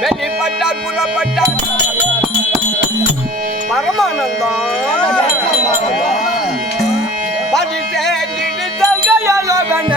வெளிப்பட்டார் புறப்பட்டார் பரமானந்தம் பதிசேண்டிடு தங்கையாலோகன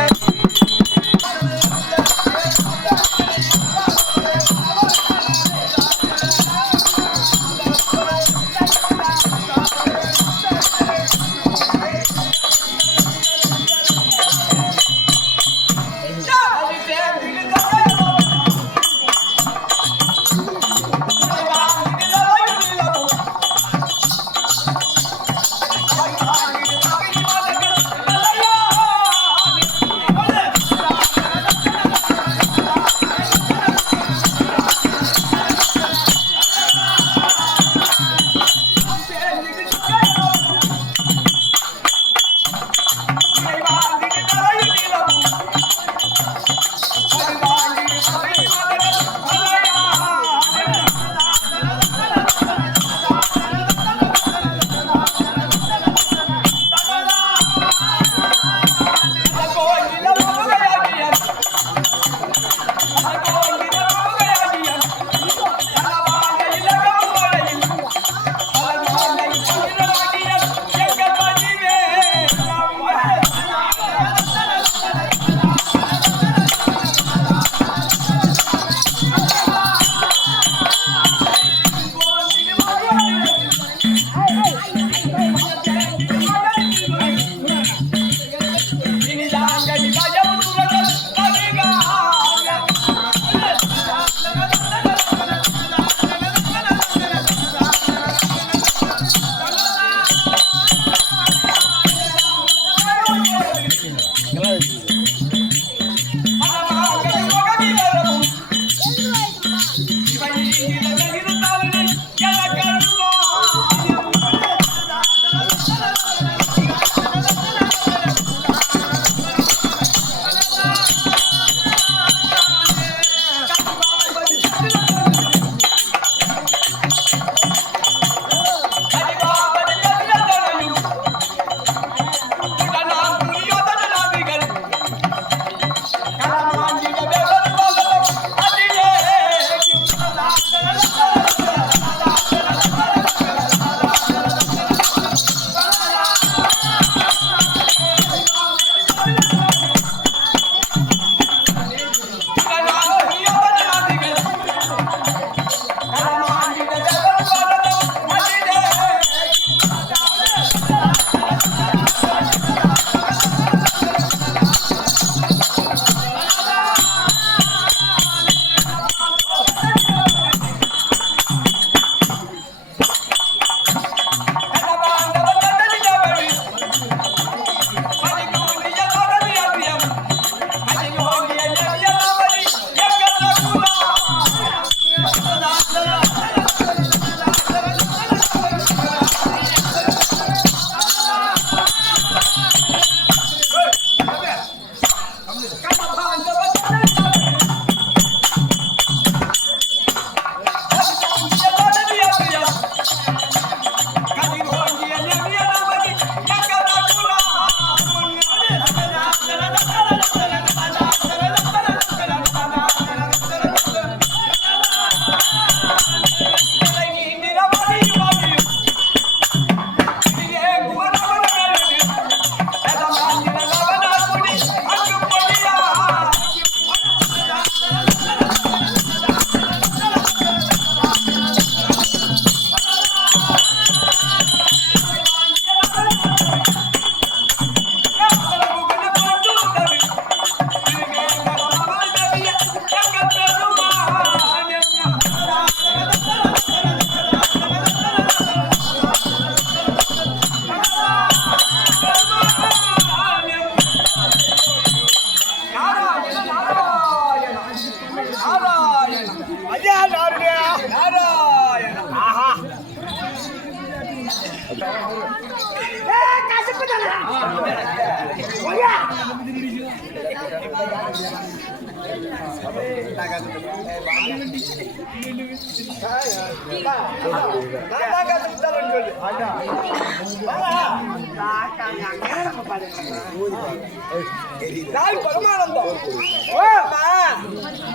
பரமானந்தம்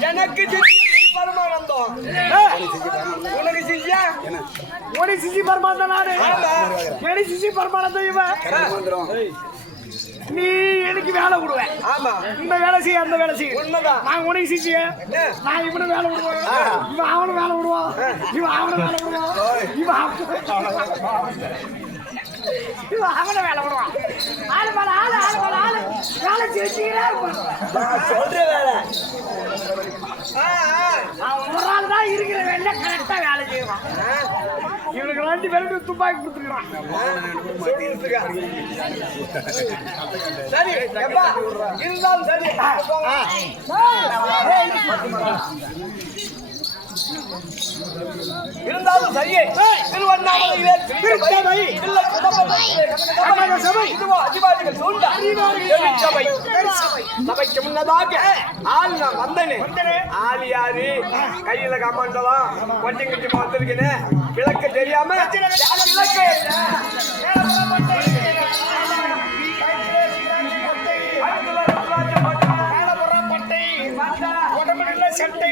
எனக்கு பரமானந்தம் உனக்கு சிஷியா உனக்கு சிஷி பரமானந்தம் நானு எனக்கு சிஷி பரமானந்தம் இவன் நீ எனக்கு வேலை விடுவேன். ஆமா இந்த வேலை செய்ய அந்த வேலை செய்ய உண்மைதான். நான் உனக்கு சிஷிய நான் இவனு வேலை விடுவேன் இவன் அவனு வேலை விடுவான் இவன் அவனை வேலை விடுவான் இவன் அவனை வேலை விடுவான் ஆளு மேல ஆளு ஆளு மேல ஆளு வேலை செஞ்சுக்கிறே இருப்பான் சொல்ற வேலை ஒரு ஆள் தான் இருக்கிற வேலை கரெக்டா வேலை செய்வான். இவனுக்கு 2 பேருக்கு துப்பாக்கி கொடுத்துருக்கான். சரி இருந்தாலும் சரி இருந்தாலும் சரியே திருவண்ணாமலையிலே சபைக்கு முன்னதாக ஆள் நான் வந்தனே. ஆள் யாரு கையில கமாண்டலாம் வண்டி கட்டி பார்த்திருக்கேன் விளக்க தெரியாம விளக்க சட்டை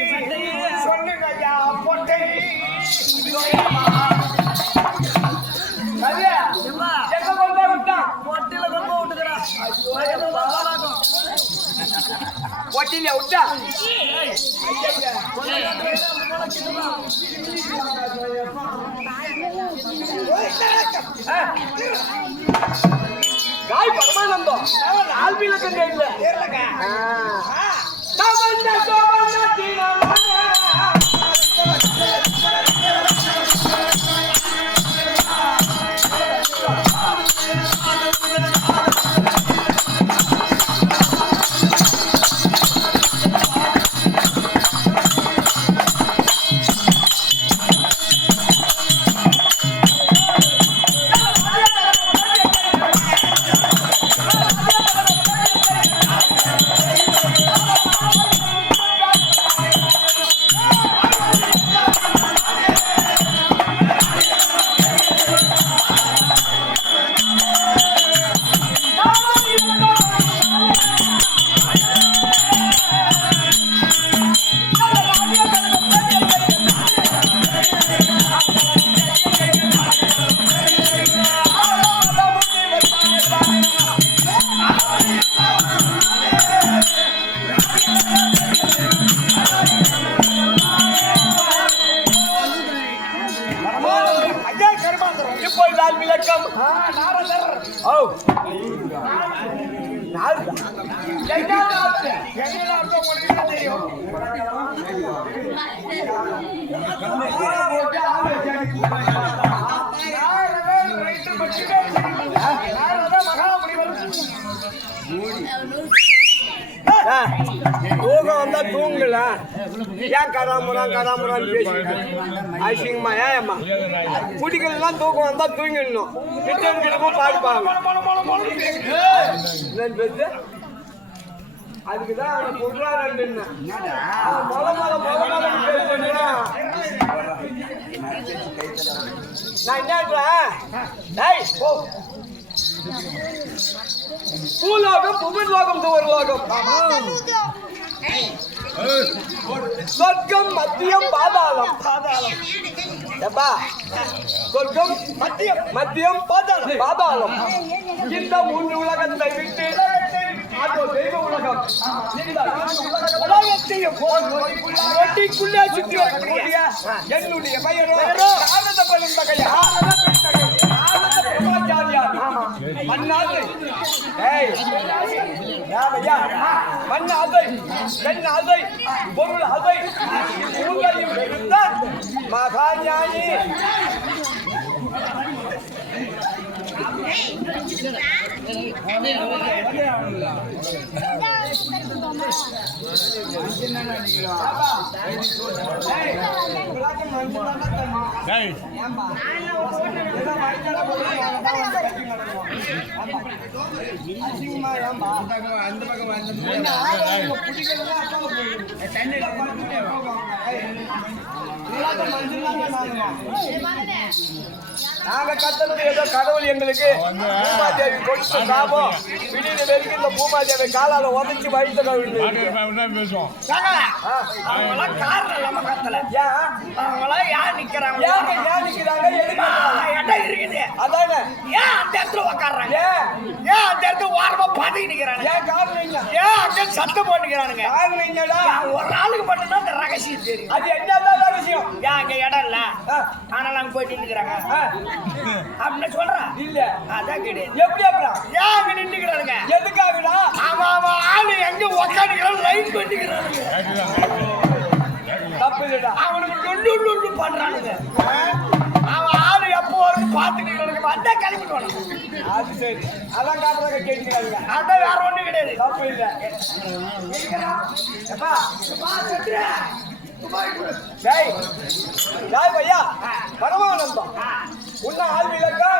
சொல்லுங்க ஐயா பொட்டை பொட்டில விட்டா காய் பரமானந்தம் ஆல்பில கண்டே இல்ல ஐயா கருமாந்திரம் இப்பொழுதால் விளக்கம் நாரதர் ஓ நாரதா என்ன அர்த்தம் உனக்கு தெரியும் தூக்கம் வந்தா தூங்கல ஏன் கதாமுறான்னு பேசிக்கிட்டு அசிங்கம்மா ஏம்மா குடிக்கலாம் தூக்கம் வந்தா தூங்கிடணும் கிட்டன் கிட்டமும் பாடுப்பாங்க அதுக்குதான் அவனை பொருளாதாரம் நான் என்ன பூலோகம் புவிலோகம் துவர்லோகம் சொர்க்கம் மத்தியம் பாதாளம் எப்பா சொர்க்கம் மத்தியம் பாதாளம் இந்த மூன்று உலகத்தை விட்டு அதோ தெய்வ உலகம் இந்த உலகத்தையும் ஒட்டிக்குள்ளே சுற்றி வரக்கூடிய என்னுடைய பெயரோ ஆனந்த பெருந்தகையா மண்ணாதை மண்ணாதை பெண்ணாதை பொருள் அதை மூலையும் இருந்த மகாஞானி நாங்க கத்தது ஏதோ கடவுள் எங்களுக்கு பூமாதேவி கொடுத்த சாபம் விடிய வரைக்கும் இந்த பூமாதேவி காலால உதச்சி வயிற்று பேசுவோம் காரணம் இல்லாம கத்தல அவங்களாம் யார் நிக்கிறாங்க இருக்குது அதானே ஏன் அந்த இடத்துல உக்காடுறாங்க ஏன் அந்த இடத்துல ஓரமா பாதி நிக்கிறாங்க ஏன் காரணம் இல்ல ஏன் அந்த சத்தம் போட்டுக்கிறானுங்க காரணம் என்னடா ஒரு ஆளுக்கு மட்டும்தான் அந்த ரகசியம் தெரியும் அது என்னதான் ரகசியம் ஏன் அங்க இடம் இல்ல ஆனாலும் அங்க போய் நின்னுக்கிறாங்க அப்படின்னு சொல்றான் இல்ல அதான் கிடையாது எப்படி அப்புறம் ஏன் அங்க நின்னுக்கிறானுங்க எதுக்காகடா அவன் ஆளு எங்க உக்காந்துக்கிறான் லைட் பண்ணிக்கிறானுங்க தப்பு இல்லடா அவனுக்கு லுள்ளு பண்றானுங்க அவன் ஆளு எப்போ வருது பாத்துக்கிறானுங்க வந்தா கிளம்பிட்டு அது சரி அதான் காட்டுறாங்க கேட்டுக்கிறாங்க அதான் வேற ஒண்ணும் கிடையாது தப்பு இல்ல எப்பா டேய் டேய் பையா பரமானந்தம் உன்ன ஆள் விளக்கா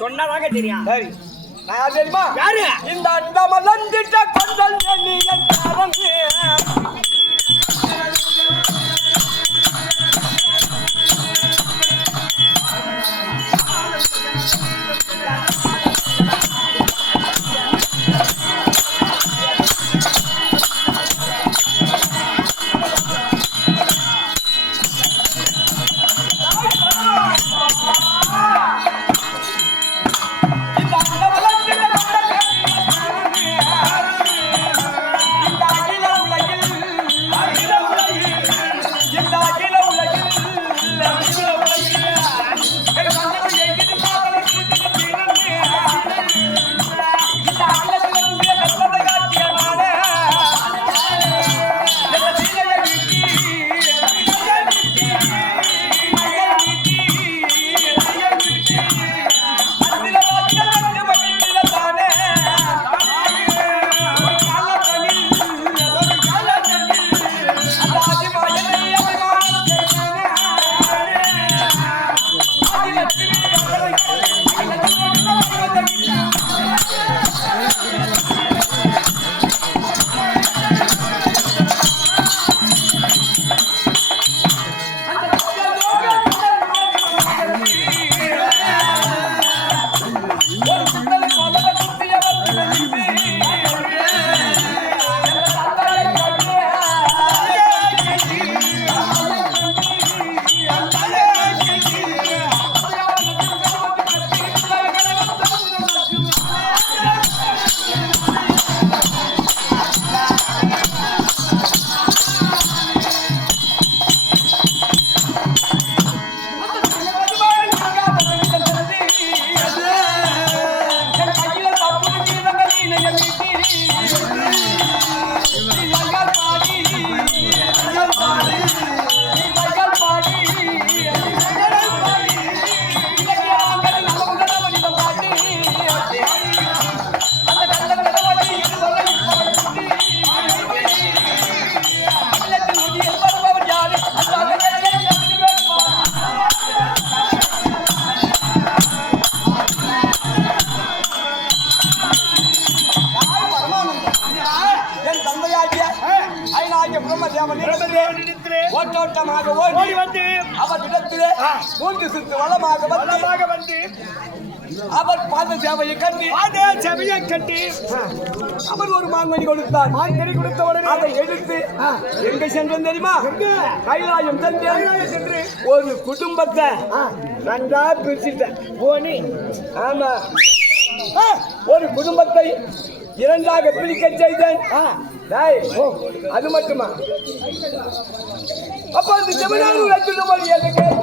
சொன்னாதாங்க தெரியும் சரி நான் யார் தெரியுமா யாரு இந்த அண்டமலந்திட்ட கொண்டல் எண்ணி என் காரங்கே இந்த அகில உலகில் வேகமாக ஓடி வந்து அவர் இடத்திலே 3 சுத்து வளமாக வந்து அவர் பாத சேவையை கட்டி அவர் ஒரு மாங்கனி கொடுத்தார். மாங்கனி கொடுத்த உடனே அதை எடுத்து எங்க சென்றோம் தெரியுமா? கைலாயம் சென்று ஒரு குடும்பத்தை நன்றா பிரிச்சுட்டேன். போனி ஆமா, ஒரு குடும்பத்தை 2ஆக பிரிக்க செய்தேன். அது மட்டுமா? அப்ப அந்த செமினார் வச்சிருந்தபடி என்ன கேட்டு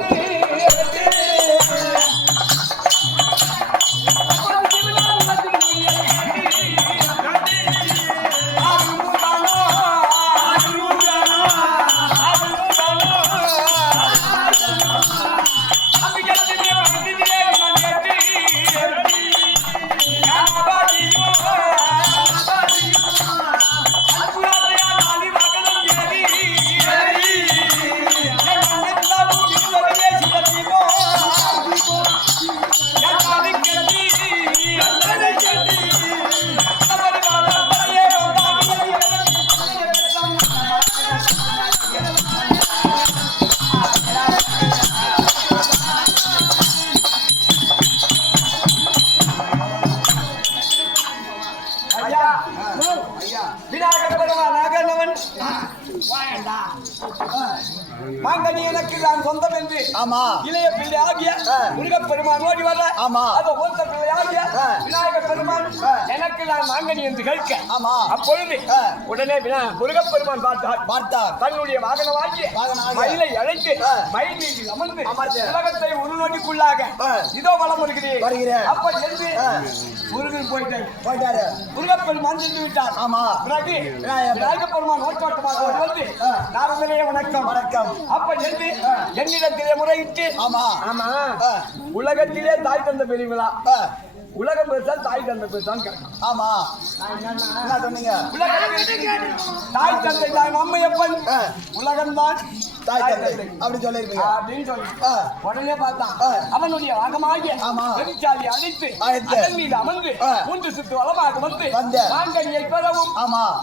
மாங்கனி எனக்கு நான் சொந்தம் என்று இளைய பிள்ளை ஆகிய முருகப்பெருமான் ஓடி வர அந்த மூத்த பிள்ளை ஆகிய விநாயகர் பெருமான் எனக்கு நான் மாங்கனி என்று கேட்க அப்பொழுது உடனே முருகப்பெருமான் பார்த்தார். தன்னுடைய வாகனமாகிய மயிலை அழைத்து மயில் மீது அமர்ந்து உலகத்தை உருநோக்கிக்குள்ளாக இதோ வளம் வருகிறேன். அப்ப என்று முருகன் போயிட்டாரு. முருகப்பெருமான் சென்று விட்டார். பிறகு விநாயகர் பெருமான் ஓட்டோட்டமாக வந்து நாரதனே வணக்கம். அப்ப என்று என்னிடத்திலே முறையிட்டு உலகத்திலே தாய் தந்த பெரியவளா? உலகம் பெருசா தாய் தந்தை பெருசான்னு கேட்கலாம். என்ன சொன்னீங்க? தாய் தந்தை தான் அம்மையப்பன், உலகம்தான் தாய் தந்தை அப்படி சொல்லிருப்பீங்க அப்படின்னு சொல்லி உடனே பார்த்தான். அவனுடைய வாகமாகிய பெருச்சாலி அழைத்து அதன் மீது அமர்ந்து 3 சுத்து வளமாக வந்து மாங்கனியை பெறவும்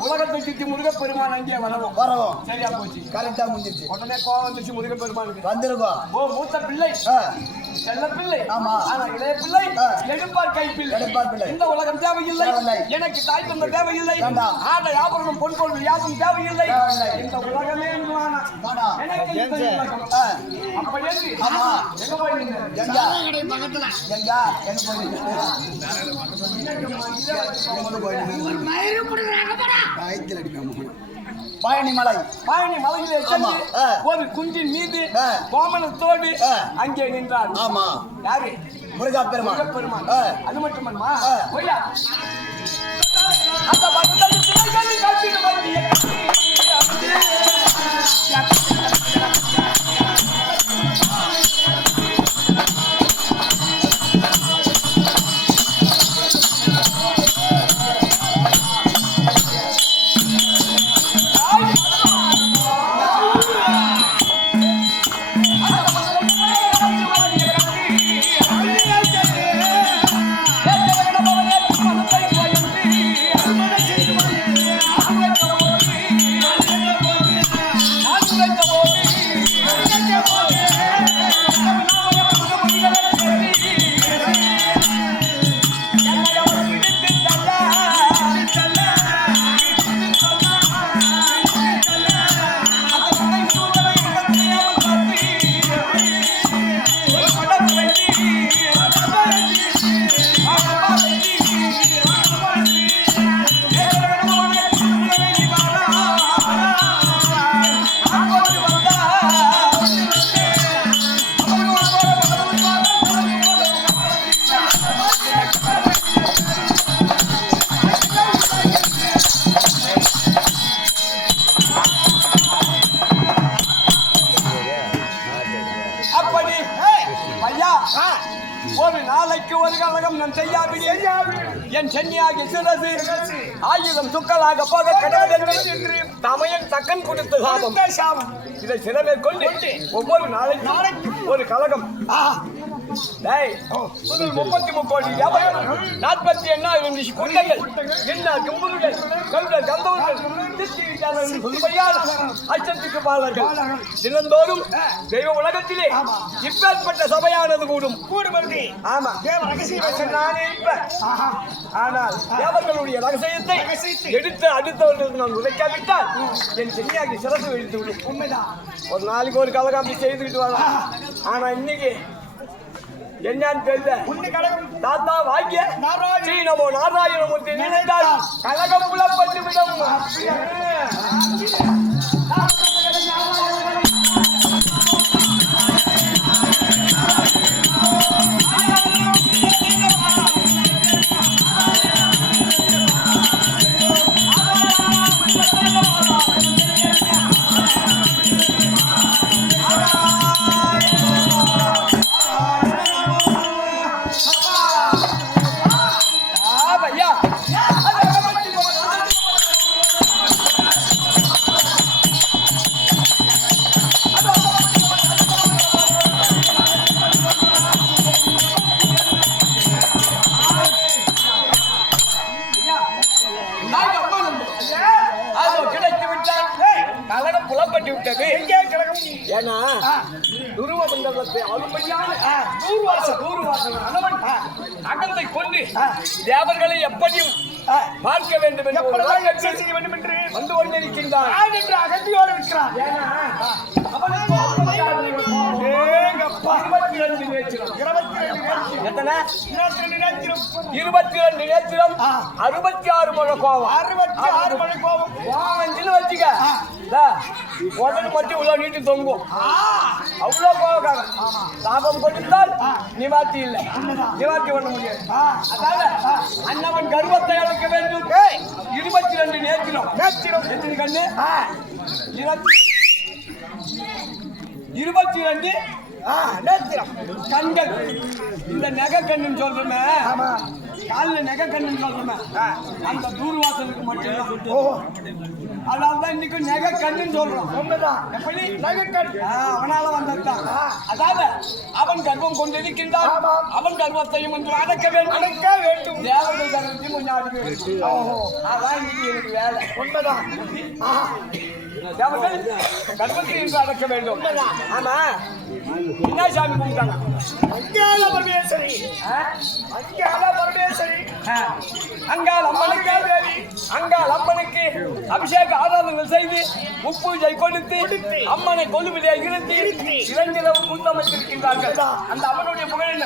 உலகத்தை சுற்றி முருகப்பெருமான் அங்கே வரவும் சரியா போச்சு. கரெக்டா முடிஞ்சிருச்சு. உடனே கோவம் வந்துச்சு முருகப்பெருமானுக்கு. வந்துருக்கோம். ஓ மூத்த பிள்ளை செல்ல பிள்ளை, ஆனா இளைய பிள்ளை எடுப்பார் கைப்பிள்ளை. இந்த உலகம் தேவையில்லை, எனக்கு தாய் தந்த தேவையில்லை, ஆடை ஆபரணம் பொன்பொருள் யாரும் தேவையில்லை, இந்த உலகமே பழனி மலையிலே ஒரு குன்றின் மீது கோமணத்தோடு அங்கே நின்றார். யாரு? முருகப்பெருமான். அது மட்டுமல்மா, அந்த ஒரு நாளைக்கு ஒரு கலகம் நான் செய்யாவிடு என் சென்னியாகி சிறகு ஆயுதம் துக்கலாக போக கடவுள் என்று தமையன் தக்கன் கொடுத்த சாபம். இதை சிறமேற்கொண்டு ஒவ்வொரு நாளைக்கு ஒரு கலகம் டேய், முதல் 33 கோடி வியாபாரிகள், 48,000 குட்டைகள், என்ன கும்பல்கள், கல்கள், கந்தவர்கள், திட்டிவிட்டார்கள் என்று சொல்லும்படியான அச்சத்துக்கு பாலர்கள். தினந்தோறும் தெய்வ உலகத்திலே இப்பேற்பட்ட சபையானது கூடும். ஆமா, தேவ ரகசியம் நானே இருப்பேன். ஆனால் தேவர்களுடைய ரகசியத்தை எடுத்து அடுத்தவர்களுக்கு நான் உழைக்காவிட்டால் என் சென்னியாகி சிறப்பு வெடித்து விடும். உண்மைதான். ஒரு நாளைக்கு ஒரு கலகாம்பி செய்துக்கிட்டு வரலாம். ஆனா இன்னைக்கு என்னன்னு தெரியல. தாத்தா வாக்கிய சீனமோ நாராயணமோ நினைத்தால் கலகம் புலப்பட்டு விடும். கலகம் புலப்பட்டு விட்டது. ஏன்னா துருவ மண்டலத்தை அழுமையான தூர்வாசன் கணவன் அகந்தை கொண்டு தேவர்களை எப்படியும் பார்க்க வேண்டும் என்று வந்து கொண்டிருக்கின்றான். அகந்தியோடு இருக்கிறான். ஏன்னா அவனுக்கு 22 நேத்திரம். எத்தனை? 22 நேத்திரம், 66 முழ கோபம். 66 மணி கோபம். கோவம் வச்சுக்க உடனே மட்டும் இவ்வளவு நீட்டு தொங்கும். அவ்வளோ கோவக்காரன். லாபம் கொடுத்தால் நிவார்த்தி இல்லை, நிவார்த்தி பண்ண முடியாது. அதாவது அண்ணவன் கர்வத்தை அழைக்க வேண்டும். 22 நேத்திரம். எத்தனை கண்ணு? 22 நேத்திரம் கண்கள். இந்த நெக கண்ணுன்னு சொல்றமே, காலில் நெக கண்ணுன்னு சொல்றமே, அந்த தூர்வாசனுக்கு மட்டும்தான். அதனால்தான் இன்னைக்கு நெக கண்ணுன்னு சொல்றோம். எப்படி நெகக்கண்? அவனால வந்தான். அதாவது அவன் கர்வம் கொண்டிருக்கின்றான். அவன் கர்வத்தையும் என்று அடக்க வேண்டும். தேவர்கள் கர்வத்தையும் கொஞ்சம் அடக்க வேண்டும். அதான் இன்னைக்கு எனக்கு வேலை. உண்மைதான். தேவர்கள் கர்வத்தை என்று அடக்க வேண்டும். ஆமா, என்ன சாமி கும்பிட்டாங்க? அங்காள பரமேஸ்வரி. அங்காள் அம்மனுக்கு அபிஷேக ஆராதனைகள் செய்து உப்பூஜை கொடுத்து அம்மனை கொலுவிலே இருத்தி இளைஞரவு கூட்டமைத்திருக்கின்றார்கள். அந்த அம்மனுடைய புகழ் என்ன?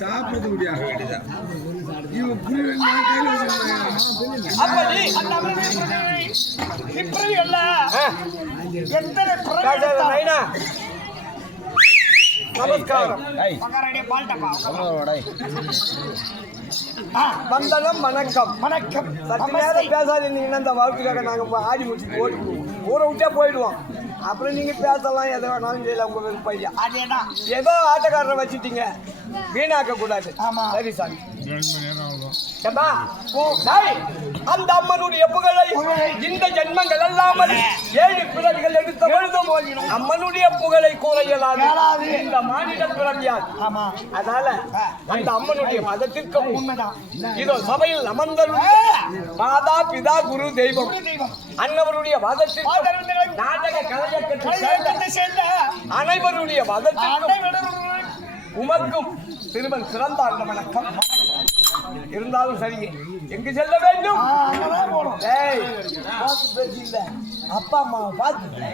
சாப்பிடுறது முடியாது வேண்டியதான் அப்படி அந்த அமிர்த பிறவி அல்ல எத்தனை பிறவி எடுத்தாலும் நமஸ்காரம் பகாரடியே பால்டப்பா வந்தனம் வணக்கம் வணக்கம் சற்று நேரம் பேசாதீங்கன்னா இந்த வகுப்புக்காக நாங்கள் ஆடி முடிச்சு ஓடிடுவோம் ஊரை விட்டே போயிடுவோம் அப்புறம் நீங்க பேசலாம் எதை வேணாலும் செய்யலாம் உங்க விருப்பம் இல்லையா அதேதான் ஏதோ ஆட்டக்காரரை வச்சுட்டீங்க வீணாக்க கூடாது ஆமா. சரி சாமி ஏம்பா, டேய், அந்த அம்மனுடைய புகழை இந்த ஜென்மங்கள் அல்லாமல் 7 பிறவிகள் எடுத்த பொழுதும் அம்மனுடைய புகழை கூற இயலாது இந்த மாநில பிறவியால். ஆமா அதனால அந்த அம்மனுடைய மதத்திற்கு உண்மைதான் இதோ சபையில் அமர்ந்தருள் மாதா பிதா குரு தெய்வம் தெய்வம் அன்னவருடைய மதத்திற்கு நாடக கலைஞர் சேர்ந்த அனைவருடைய மதத்திற்கும் அனைவரும் உமக்கும் திருமன் சிறந்தாண்ட வணக்கம். இருந்தாலும் சரிங்க எங்கு செல்ல வேண்டும்? அங்கதான் போகணும் ஏய், பார்த்து பேசி இல்ல. அப்பா அம்மாவை பார்த்து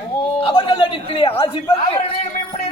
அவர்கள் அடித்திலே ஆசி பெற்று அவர்கள் இப்படி